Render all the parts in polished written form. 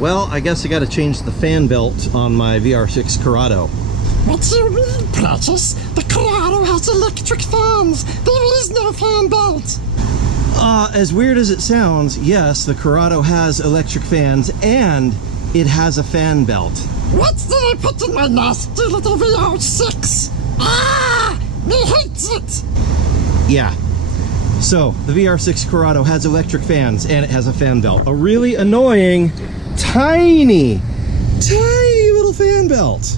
Well, I guess I got to change the fan belt on my VR6 Corrado. What do you mean, Precious? The Corrado has electric fans. There is no fan belt. As weird as it sounds, yes, the Corrado has electric fans and it has a fan belt. What did I put in my nasty little VR6? Ah! Me hates it! Yeah. So, the VR6 Corrado has electric fans and it has a fan belt. A really annoying, tiny little fan belt.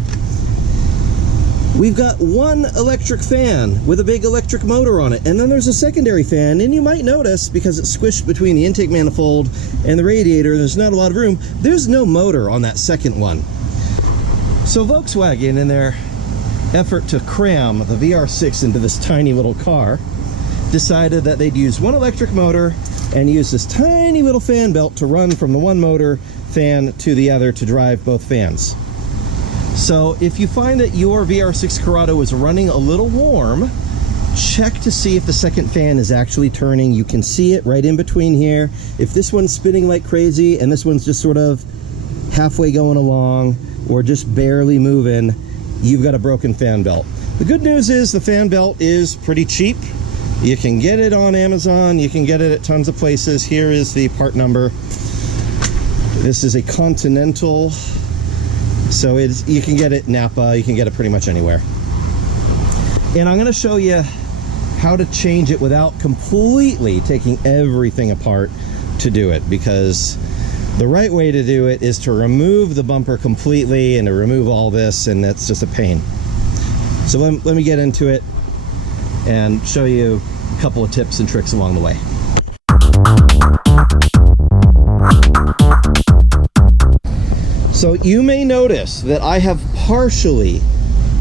We've got one electric fan with a big electric motor on it, and then there's a secondary fan, and you might notice, because it's squished between the intake manifold and the radiator, there's not a lot of room, there's no motor on that second one. So Volkswagen, in their effort to cram the VR6 into this tiny little car, decided that they'd use one electric motor and use this tiny little fan belt to run from the one motor fan to the other to drive both fans. So if you find that your VR6 Corrado is running a little warm, check to see if the second fan is actually turning. You can see it right in between here. If this one's spinning like crazy and this one's just sort of halfway going along or just barely moving, you've got a broken fan belt. The good news is the fan belt is pretty cheap. You can get it on Amazon, you can get it at tons of places. Here is the part number. This is a Continental. So you can get it Napa, you can get it pretty much anywhere. And I'm going to show you how to change it without completely taking everything apart to do it, because the right way to do it is to remove the bumper completely and to remove all this, and that's just a pain. So let me get into it and show you a couple of tips and tricks along the way. So you may notice that I have partially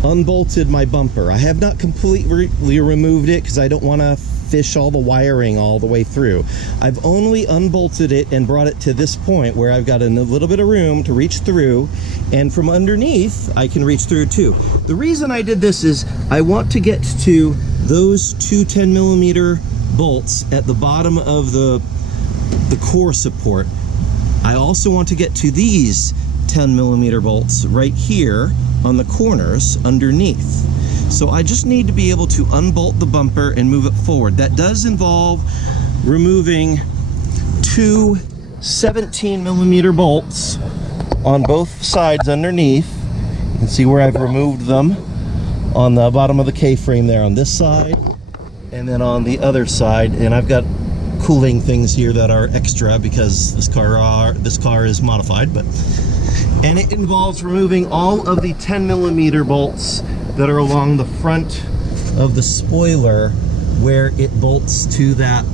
unbolted my bumper. I have not completely removed it because I don't want to fish all the wiring all the way through. I've only unbolted it and brought it to this point where I've got a little bit of room to reach through, and from underneath I can reach through too. The reason I did this is I want to get to those two 10mm bolts at the bottom of the core support. I also want to get to these 10mm bolts right here on the corners underneath. So I just need to be able to unbolt the bumper and move it forward. That does involve removing two 17mm bolts on both sides underneath. You can see where I've removed them on the bottom of the K-frame there on this side and then on the other side. And I've got cooling things here that are extra because this car is modified, and it involves removing all of the 10mm bolts that are along the front of the spoiler where it bolts to that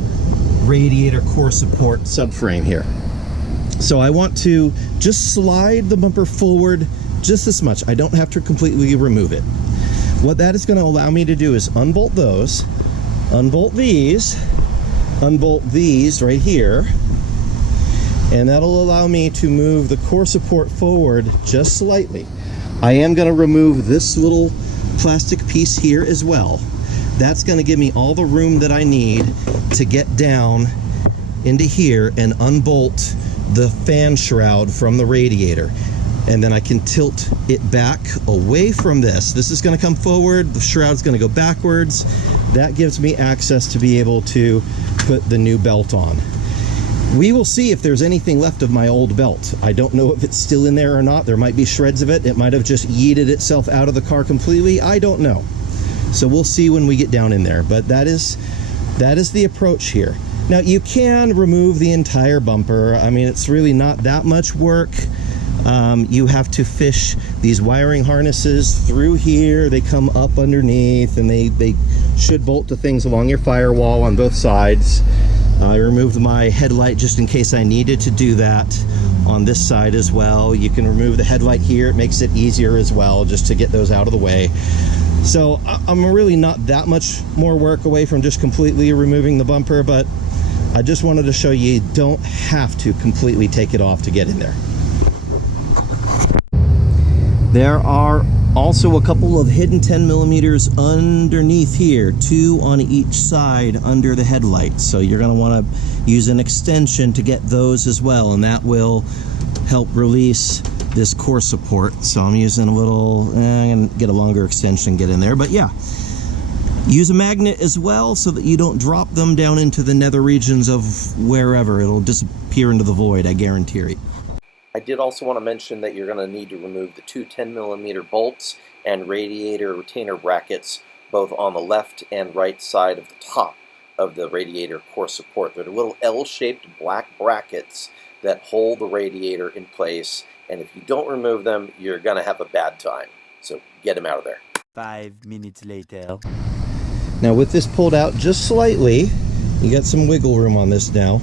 radiator core support subframe here. So I want to just slide the bumper forward just this much. I don't have to completely remove it. What that is going to allow me to do is unbolt those, unbolt these right here, and that'll allow me to move the core support forward just slightly. I am going to remove this little plastic piece here as well. That's going to give me all the room that I need to get down into here and unbolt the fan shroud from the radiator. And then I can tilt it back away from this. This is going to come forward, the shroud's going to go backwards. That gives me access to be able to put the new belt on. We will see if there's anything left of my old belt. I don't know if it's still in there or not. There might be shreds of it. It might have just yeeted itself out of the car completely. I don't know. So we'll see when we get down in there. But that is the approach here. Now you can remove the entire bumper. I mean, it's really not that much work. You have to fish these wiring harnesses through here. They come up underneath, and they should bolt to things along your firewall on both sides. I removed my headlight just in case I needed to do that on this side as well. You can remove the headlight here. It makes it easier as well just to get those out of the way. So I'm really not that much more work away from just completely removing the bumper, but I just wanted to show you don't have to completely take it off to get in there. There are also a couple of hidden 10mm underneath here, 2 on each side under the headlights. So you're going to want to use an extension to get those as well, and that will help release this core support. So I'm using a little, I'm gonna get a longer extension, get in there, but yeah. Use a magnet as well so that you don't drop them down into the nether regions of wherever. It'll disappear into the void, I guarantee it. I did also want to mention that you're going to need to remove the two 10mm bolts and radiator retainer brackets both on the left and right side of the top of the radiator core support. They're little L-shaped black brackets that hold the radiator in place, and if you don't remove them, you're going to have a bad time. So get them out of there. 5 minutes later. Now with this pulled out just slightly, you got some wiggle room on this now.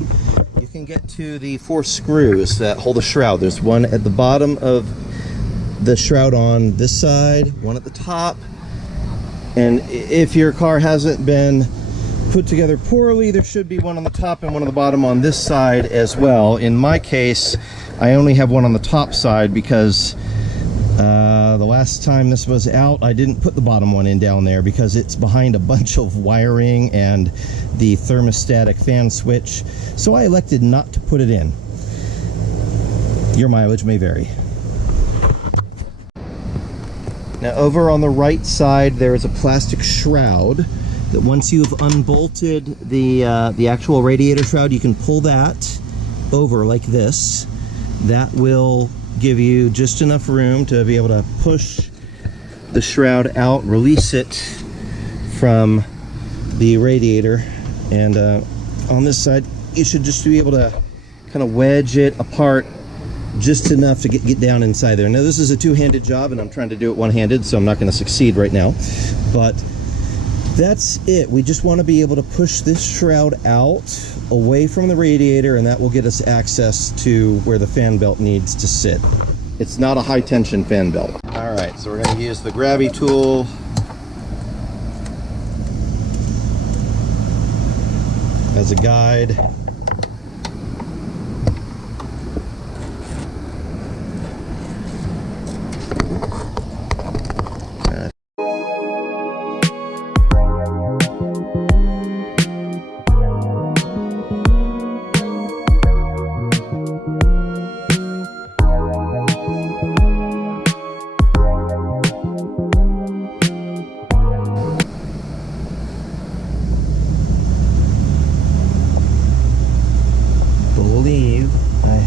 You can get to the 4 screws that hold the shroud. There's one at the bottom of the shroud on this side, one at the top. And if your car hasn't been put together poorly, there should be one on the top and one on the bottom on this side as well. In my case, I only have one on the top side because the last time this was out, I didn't put the bottom one in down there because it's behind a bunch of wiring and the thermostatic fan switch. So I elected not to put it in. Your mileage may vary. Now over on the right side, there is a plastic shroud that once you've unbolted the actual radiator shroud, you can pull that over like this. That will give you just enough room to be able to push the shroud out, release it from the radiator, and on this side you should just be able to kind of wedge it apart just enough to get down inside there. Now this is a two-handed job and I'm trying to do it one-handed, so I'm not going to succeed right now, but that's it. We just want to be able to push this shroud out away from the radiator, and that will get us access to where the fan belt needs to sit. It's not a high tension fan belt. All right, so we're going to use the grabby tool. As a guide.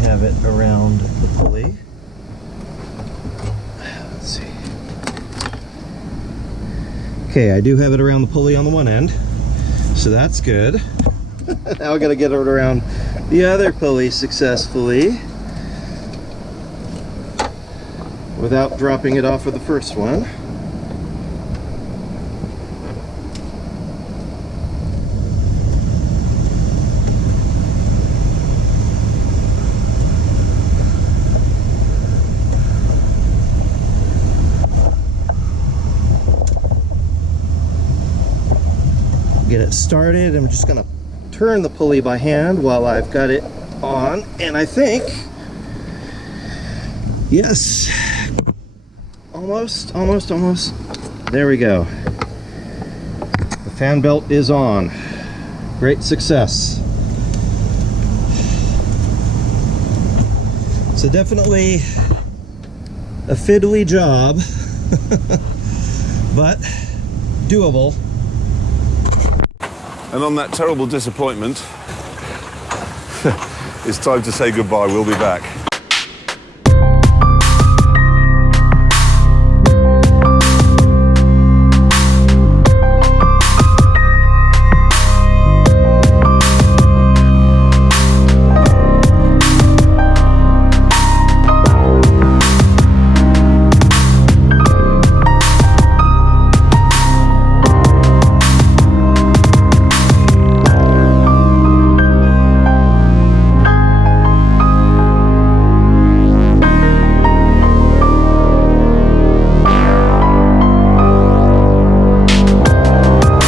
Have it around the pulley. Let's see. Okay, I do have it around the pulley on the one end, so that's good. Now I gotta get it around the other pulley successfully without dropping it off of the first one. Get it started. I'm just gonna turn the pulley by hand while I've got it on, and I think, yes, almost. There we go. The fan belt is on. Great success. So definitely a fiddly job, but doable. And on that terrible disappointment, it's time to say goodbye. We'll be back.